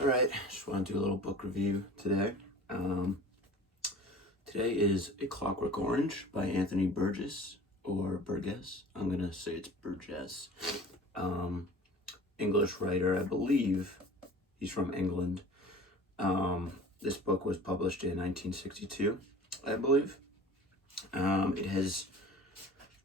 Alright, just want to do a little book review today. Today is A Clockwork Orange by Anthony Burgess, or Burgess. I'm going to say it's Burgess. English writer, I believe. He's from England. This book was published in 1962, I believe. It has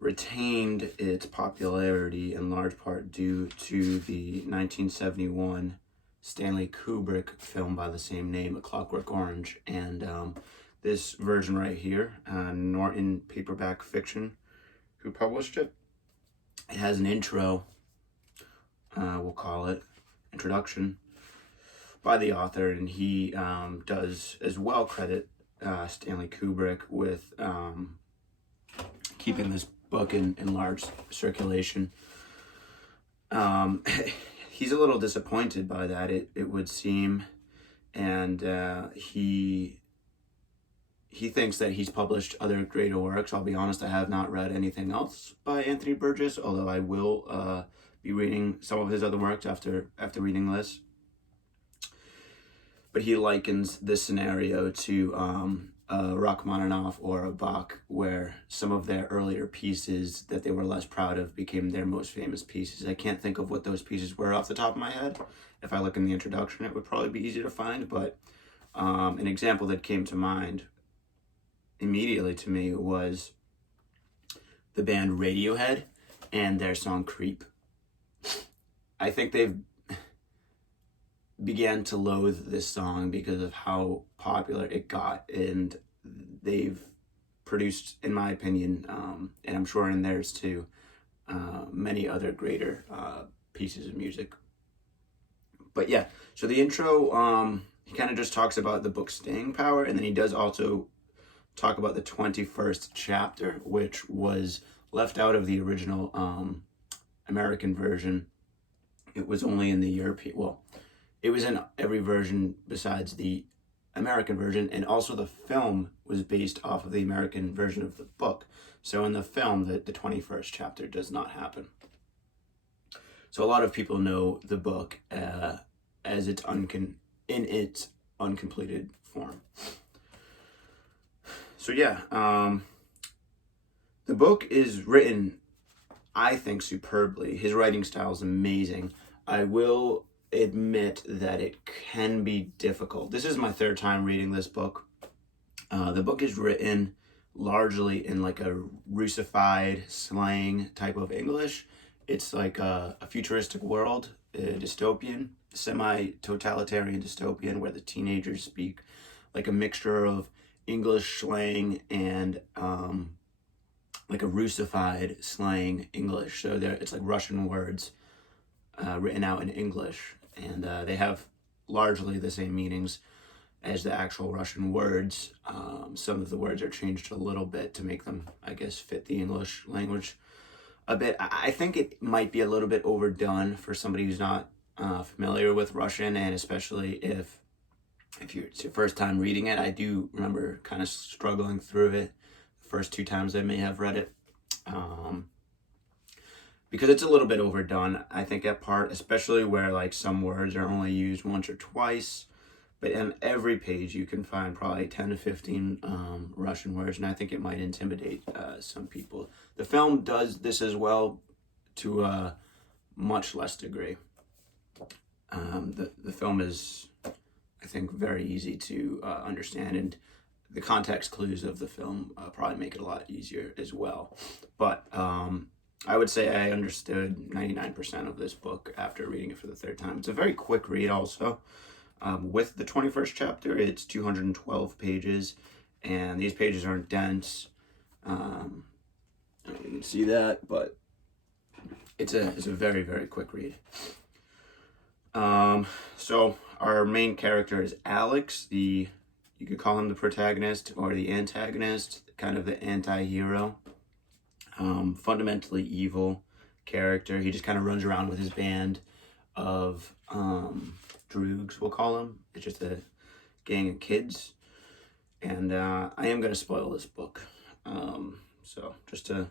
retained its popularity in large part due to the 1971 Stanley Kubrick film by the same name, A Clockwork Orange, and this version right here, Norton Paperback Fiction, who published it. It has an intro, we'll call it, introduction, by the author, and he does as well credit Stanley Kubrick with keeping this book in large circulation. He's a little disappointed by that, it would seem, and he thinks that he's published other greater works. I'll be honest, I have not read anything else by Anthony Burgess, although I will be reading some of his other works after reading this. But he likens this scenario to Rachmaninoff or a Bach, where some of their earlier pieces that they were less proud of became their most famous pieces. I can't think of what those pieces were off the top of my head. If I look in the introduction, it would probably be easy to find, but an example that came to mind immediately to me was the band Radiohead and their song Creep. I think they've began to loathe this song because of how popular it got, and they've produced, in my opinion, and I'm sure in theirs too, many other greater pieces of music. But yeah, so the intro, he kind of just talks about the book's staying power, and then he does also talk about the 21st chapter, which was left out of the original American version. It was only in the European, well, it was in every version besides the American version, and also the film was based off of the American version of the book. So in the film, the 21st chapter does not happen. So a lot of people know the book as its in its uncompleted form. So yeah, the book is written, I think, superbly. His writing style is amazing. I will admit that it can be difficult. This is my third time reading this book. The book is written largely in like a Russified slang type of English. It's like a futuristic world, a dystopian, semi-totalitarian dystopian, where the teenagers speak like a mixture of English slang and like a Russified slang English. So it's like Russian words written out in English, and they have largely the same meanings as the actual Russian words. Some of the words are changed a little bit to make them, I guess, fit the English language a bit. I think it might be a little bit overdone for somebody who's not familiar with Russian, and especially if it's your first time reading it. I do remember kind of struggling through it the first two times I may have read it. Because it's a little bit overdone, I think, at part, especially where like some words are only used once or twice. But in every page you can find probably 10 to 15 Russian words, and I think it might intimidate some people. The film does this as well, to a much less degree. The film is, I think, very easy to understand, and the context clues of the film probably make it a lot easier as well. But I would say I understood 99% of this book after reading it for the third time. It's a very quick read also. With the 21st chapter, it's 212 pages, and these pages aren't dense. I don't know if you can see that, but it's a very, very quick read. So our main character is Alex, you could call him the protagonist or the antagonist, kind of the anti-hero. Fundamentally evil character. He just kind of runs around with his band of droogs, we'll call them. It's just a gang of kids. And I am going to spoil this book. So just to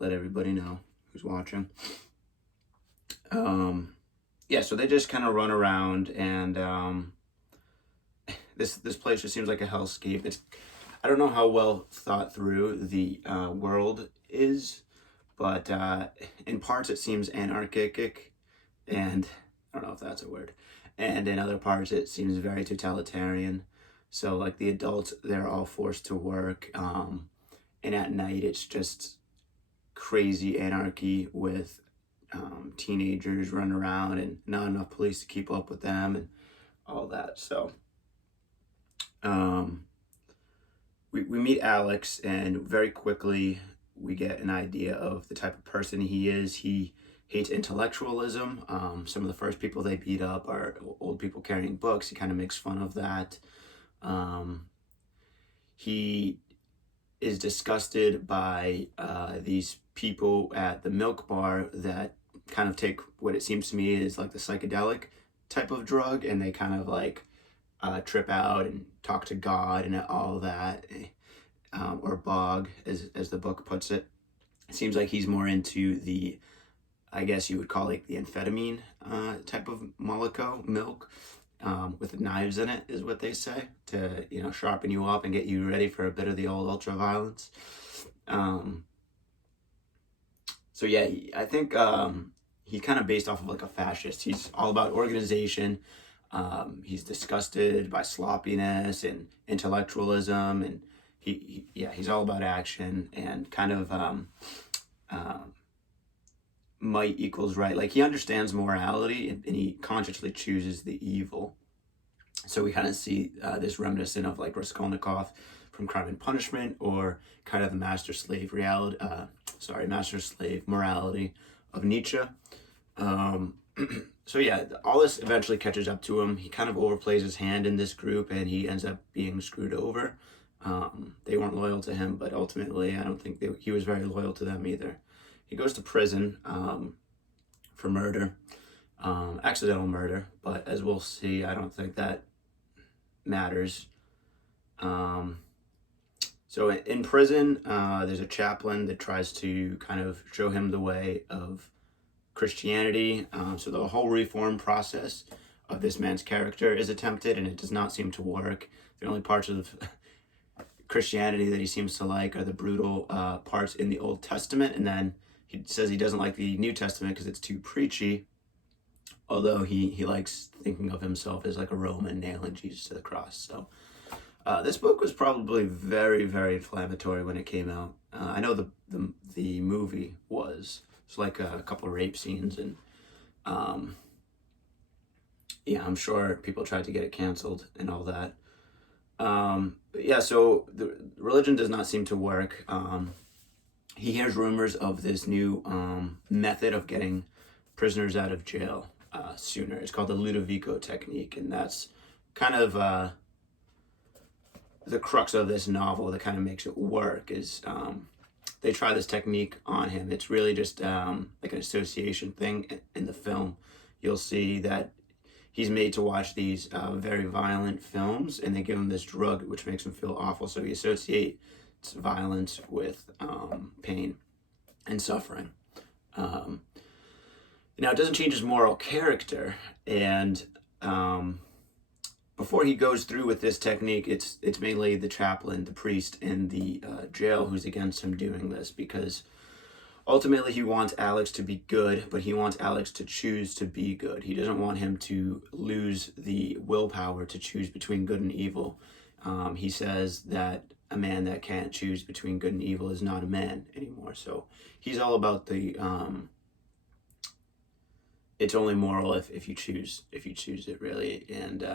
let everybody know who's watching. yeah, so they just kind of run around, and this place just seems like a hellscape. I don't know how well thought through the world is, but in parts it seems anarchic, and I don't know if that's a word. And in other parts it seems very totalitarian. So like the adults, they're all forced to work, and at night it's just crazy anarchy with teenagers running around and not enough police to keep up with them and all that. So we meet Alex, and very quickly we get an idea of the type of person he is. He hates intellectualism. Some of the first people they beat up are old people carrying books. He kind of makes fun of that. He is disgusted by these people at the milk bar that kind of take what it seems to me is like the psychedelic type of drug, and they kind of like trip out and talk to God and all that, or Bog, as the book puts it. It seems like he's more into the, I guess you would call it the amphetamine type of molecule, milk, with knives in it, is what they say, to, you know, sharpen you up and get you ready for a bit of the old ultra violence. So yeah, I think he's kind of based off of like a fascist. He's all about organization. He's disgusted by sloppiness and intellectualism, and he's all about action and kind of might equals right. Like he understands morality, and he consciously chooses the evil. So we kind of see this reminiscent of like Raskolnikov from Crime and Punishment, or kind of the master-slave morality of Nietzsche. So yeah, all this eventually catches up to him. He kind of overplays his hand in this group, and he ends up being screwed over. They weren't loyal to him, but ultimately I don't think he was very loyal to them either. He goes to prison for murder, accidental murder, but as we'll see, I don't think that matters. So in prison, there's a chaplain that tries to kind of show him the way of Christianity. So the whole reform process of this man's character is attempted, and it does not seem to work. The only parts of Christianity that he seems to like are the brutal parts in the Old Testament, and then he says he doesn't like the New Testament because it's too preachy, although he likes thinking of himself as like a Roman nailing Jesus to the cross. So this book was probably very, very inflammatory when it came out. I know the movie was. It's like a couple of rape scenes, and yeah, I'm sure people tried to get it canceled and all that. But yeah, so the religion does not seem to work. He hears rumors of this new method of getting prisoners out of jail sooner. It's called the Ludovico technique, and that's kind of the crux of this novel that kind of makes it work. Is they try this technique on him. It's really just like an association thing. In the film, you'll see that he's made to watch these very violent films, and they give him this drug which makes him feel awful. So he associates violence with pain and suffering. Now, it doesn't change his moral character, and before he goes through with this technique, it's mainly the chaplain, the priest in the jail who's against him doing this, because ultimately he wants Alex to be good, but he wants Alex to choose to be good. He doesn't want him to lose the willpower to choose between good and evil. He says that a man that can't choose between good and evil is not a man anymore. So he's all about the it's only moral if you choose it, really. And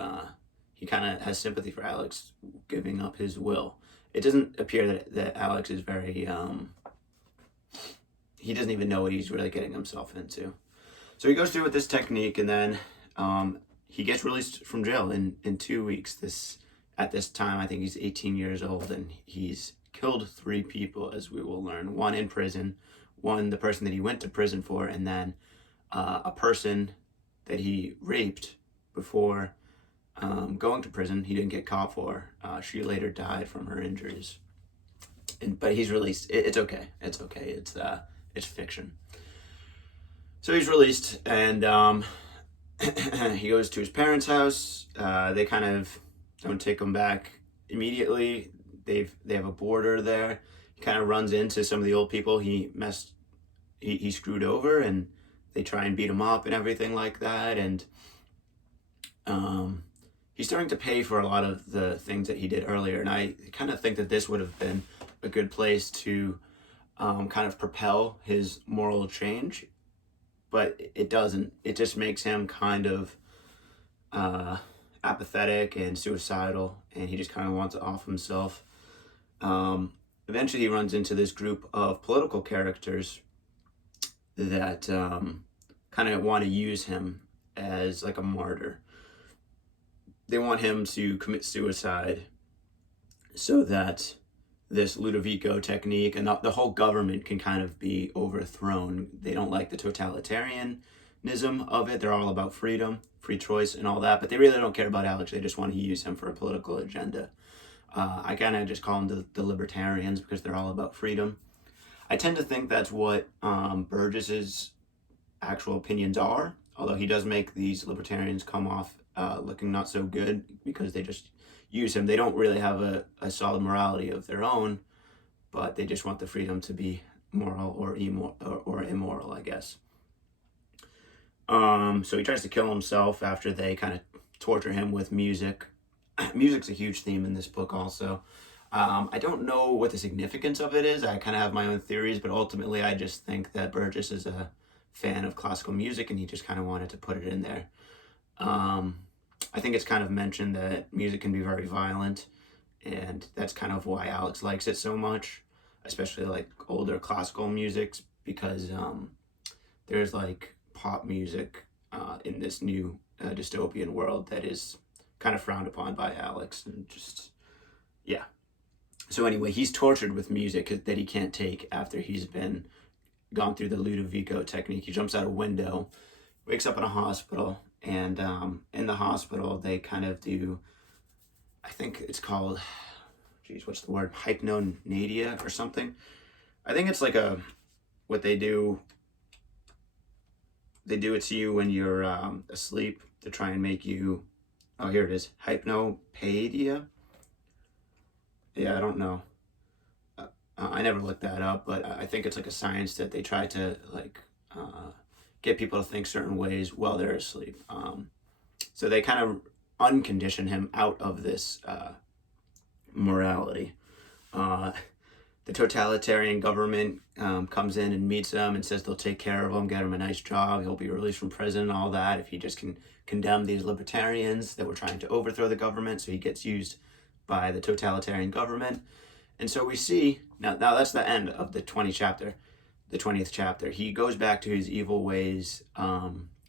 he kind of has sympathy for Alex giving up his will. It doesn't appear that Alex is very he doesn't even know what he's really getting himself into. So he goes through with this technique, and then he gets released from jail in 2 weeks. At this time, I think he's 18 years old, and he's killed 3 people, as we will learn. 1 in prison, 1 the person that he went to prison for, and then a person that he raped before going to prison. He didn't get caught for. She later died from her injuries. But he's released. It's okay. It's okay. It's fiction. So he's released, and he goes to his parents' house. They kind of don't take him back immediately. They have a boarder there. He kind of runs into some of the old people he screwed over, and they try and beat him up and everything like that. And he's starting to pay for a lot of the things that he did earlier. And I kind of think that this would have been a good place to kind of propel his moral change, but it doesn't. It just makes him kind of apathetic and suicidal, and he just kind of wants to off himself. Eventually he runs into this group of political characters that kind of want to use him as like a martyr. They want him to commit suicide so that this Ludovico technique and the whole government can kind of be overthrown. They don't like the totalitarianism of it. They're all about freedom, free choice, and all that, but they really don't care about Alex. They just want to use him for a political agenda. I kind of just call them the libertarians because they're all about freedom. I tend to think that's what Burgess's actual opinions are, although he does make these libertarians come off looking not so good because they just use him. They don't really have a solid morality of their own, but they just want the freedom to be moral or immoral, I guess. So he tries to kill himself after they kind of torture him with music. Music's a huge theme in this book also. I don't know what the significance of it is. I kind of have my own theories, but ultimately I just think that Burgess is a fan of classical music and he just kind of wanted to put it in there. I think it's kind of mentioned that music can be very violent, and that's kind of why Alex likes it so much, especially like older classical musics, because there's like pop music in this new dystopian world that is kind of frowned upon by Alex, and just, yeah. So anyway, he's tortured with music that he can't take after he's been gone through the Ludovico technique. He jumps out a window, wakes up in a hospital, and in the hospital they kind of do, I think it's called, what's the word, hypnonadia or something. I think it's like what they do it to you when you're asleep to try and make you, oh, here it is, hypnopaedia. Yeah, I don't know. I never looked that up, but I think it's like a science that they try to like get people to think certain ways while they're asleep. So they kind of uncondition him out of this morality. The totalitarian government comes in and meets him and says they'll take care of him, get him a nice job, he'll be released from prison and all that if he just can condemn these libertarians that were trying to overthrow the government. So he gets used by the totalitarian government. And so we see, now that's the end of the 20th chapter. He goes back to his evil ways,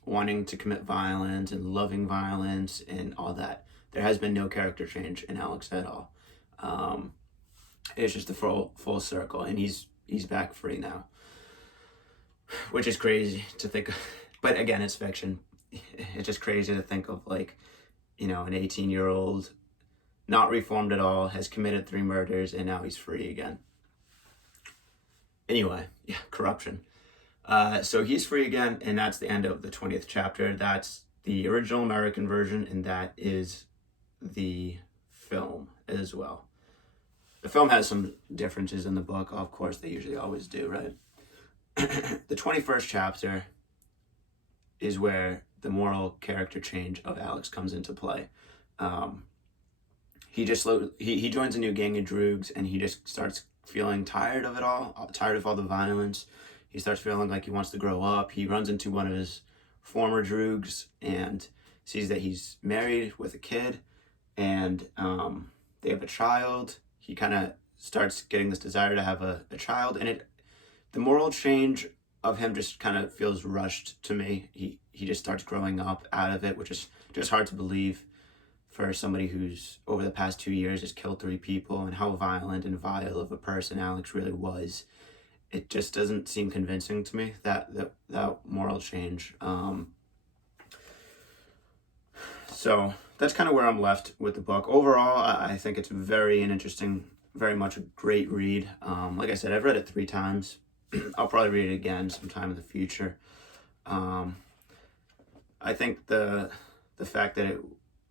wanting to commit violence and loving violence and all that. There has been no character change in Alex at all. It's just a full circle, and he's back free now, which is crazy to think of. But again, it's fiction. It's just crazy to think of, like, an 18-year-old, not reformed at all, has committed 3 murders, and now he's free again. Anyway, yeah, corruption. So he's free again, and that's the end of the 20th chapter. That's the original American version, and that is the film as well. The film has some differences in the book. Of course, they usually always do, right? The 21st chapter is where the moral character change of Alex comes into play. He joins a new gang of droogs, and he just starts feeling tired of it all, tired of all the violence. He starts feeling like he wants to grow up. He runs into one of his former droogs and sees that he's married with a kid, and they have a child. He kind of starts getting this desire to have a child, and the moral change of him just kind of feels rushed to me. He just starts growing up out of it, which is just hard to believe for somebody who's over the past 2 years has killed 3 people, and how violent and vile of a person Alex really was. It just doesn't seem convincing to me, that moral change. So that's kind of where I'm left with the book. Overall, I think it's very interesting, very much a great read. Like I said, I've read it 3 times. I'll probably read it again sometime in the future. I think the fact that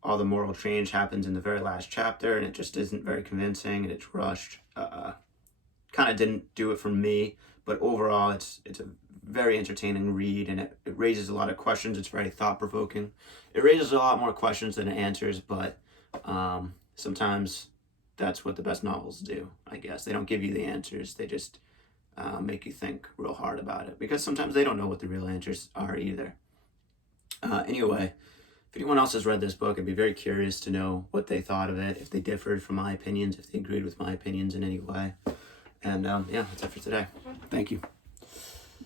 all the moral change happens in the very last chapter, and it just isn't very convincing, and it's rushed, kind of didn't do it for me. But overall, it's a very entertaining read, and it raises a lot of questions. It's very thought-provoking. It raises a lot more questions than it answers, but sometimes that's what the best novels do, I guess. They don't give you the answers. They just make you think real hard about it, because sometimes they don't know what the real answers are either. Anyway, if anyone else has read this book, I'd be very curious to know what they thought of it, if they differed from my opinions, if they agreed with my opinions in any way. And yeah, that's it for today. Thank you.